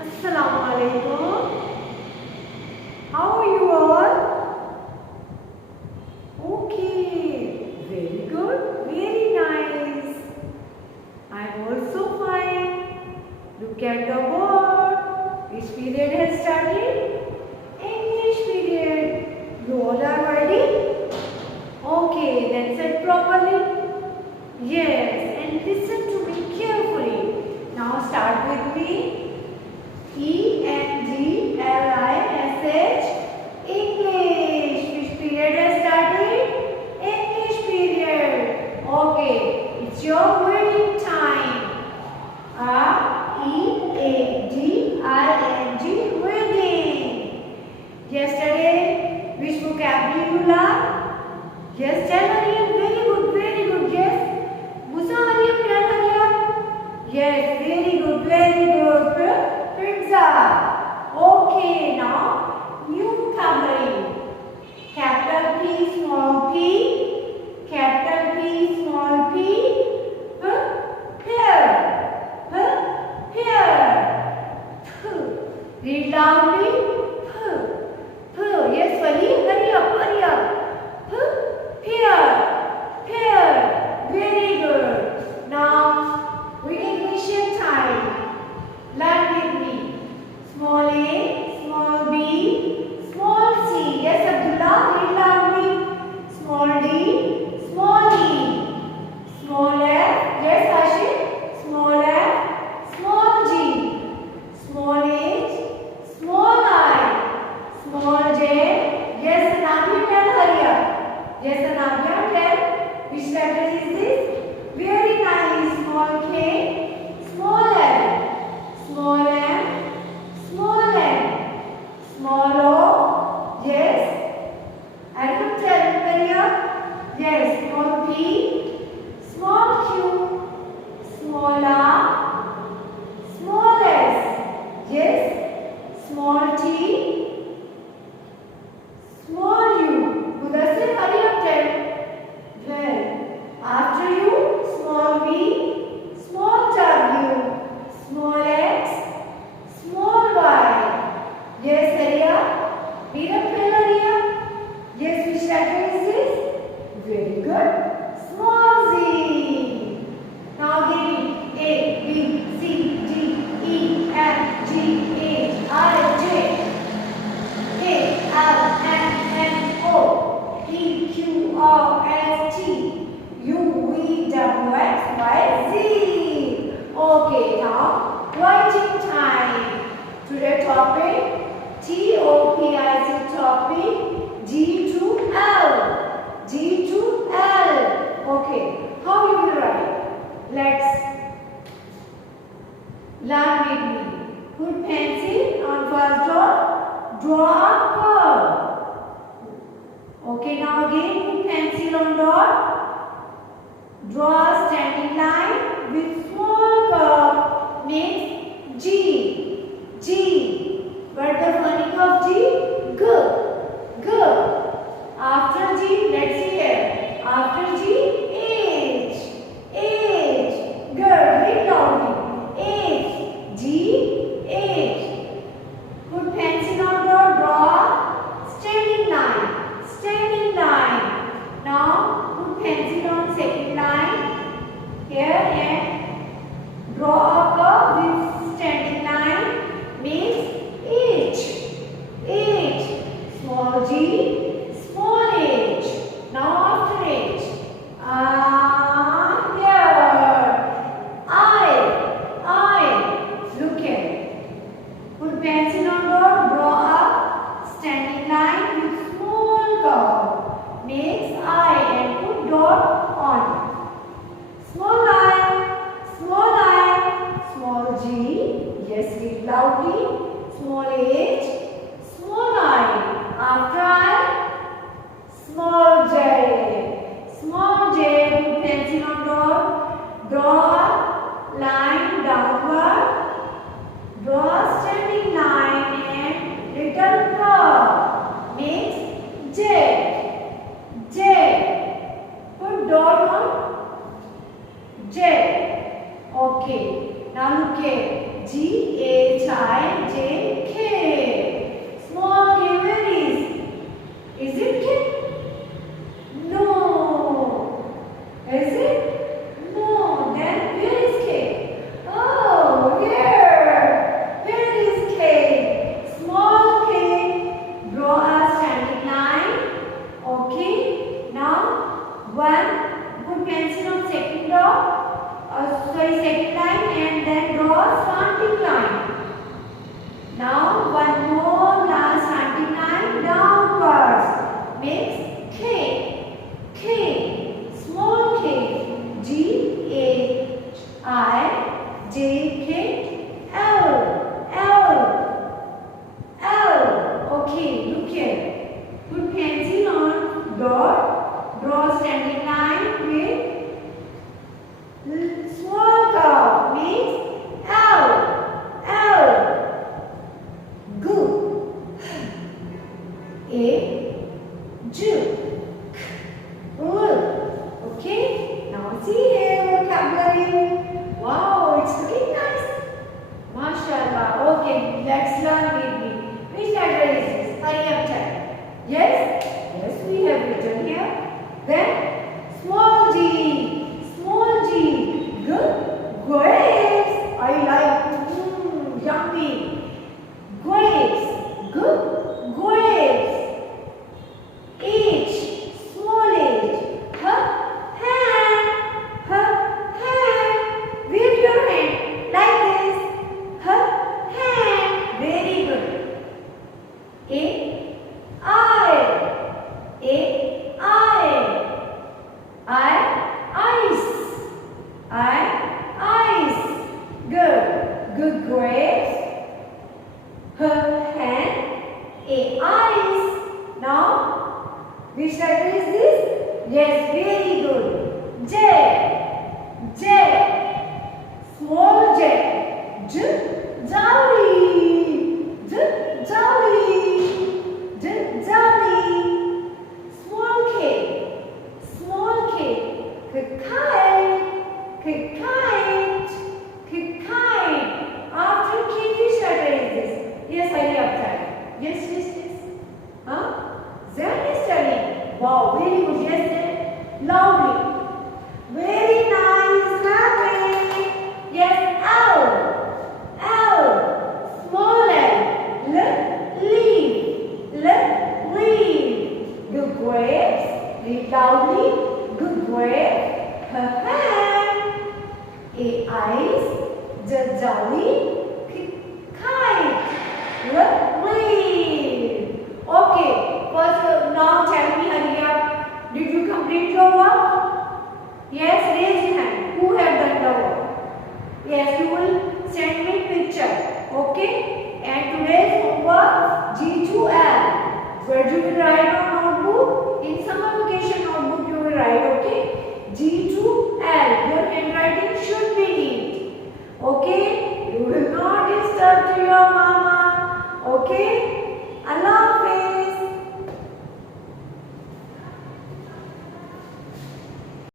Assalamu alaikum. How are you all? Okay, very good, very nice. I am also fine. Look at the board. Which period has started? English period. You all are ready? Okay, then sit properly. Yes, and listen to me carefully. Now start with me. English. Which period has started? English period. Okay, it's your reading time. reading. Reading. Yesterday, which vocabulary you learned? Yes, tell Hariam. Very good, very good. Yes. Musa Hariam, tell Hariam. Yes, very good, very good. Pizza. Okay, now new vocabulary. Capital P, small p. Capital P, small p. Here. Here. Read loudly. Yes, hurry up. Here. Very good. Now, recognition time. Learn with me. Small a, small b, small c. Yes, Abdullah, read loudly. Small d, small e. Small f. Yes, Hashim. Small f, small g. Small h, small I. Small j. Yes, Anabia, tell Hariya. Yes, Anabia, tell. Which letter is this? Very nice. Small k, small l. Small m, small n. Small o. Yes. Arun, tell Hariya. Yes. Small p, small q, small r, small s. Yes. Small t, small u. Mudassir, hurry up, tell. Well, after you, small v, small w, small x, small y. Yes, Hariya. Read up, tell Hariya. Yes, which letter is this? Very good. Small z. Now give me A, B, C, D, E, F, G, H, I, J, K, L, M, N, O, P, Q, R, S, T, U, V, W, X, Y, Z. Okay, now writing time. Today topic TOPIC topic G to L. G to L. Okay, how you will write? Let's learn with me. Put pencil on first dot. Draw a curve. Okay, now again put pencil on dot. Draw a standing line with small curve. Makes G. G. What the phonic of G? G. G. After G, let's see here. After G, H. H. Girl, read loudly. H. G. H. Put pencil on dot. Draw standing line. Standing line. Now put pencil on second line here and draw a curve with standing line. Makes H. H. Small g, small h. Now after h. Here. I. Look here. Put pencil on dot. Draw a standing line with small curve. Makes I and put dot on. Small I, small g. Yes, read loudly. Small h, small I. After I, small j. Small j, put pencil on dot. Draw a line downward. Draw a standing line and little curve. Makes j. J. Put dot on J. Okay. Now look here. G, H, I, Good grapes. Her hand, A eyes. Now, which letter is this? Yes, very good. J. J. Small J. J. Jolly. J. Jolly. J. Jolly. Small K. Small K. Kite. Kite. Kite. After K, which letter is this? Yes, I have tried. Yes, yes, yes. Huh? Z is studying. Wow, very good. Yes, yes. Loudly. Very nice. Happy. Yes, L. L. Small L. L. Leaf. L. Leaf. Good grapes. Read loudly. Good grapes. Her hand. A eyes. J jolly. Kite. Lovely. Okay. First, now tell me, hurry up. Did you complete your work? Yes, raise your hand. Who have done the work? Yes, you will send me picture. Okay. And today's homework G2L. Where you will write on notebook? In summer vacation notebook you will write. Okay. G2L. Your handwriting should be neat. Okay. You will not disturb to your mama. Okay. Allah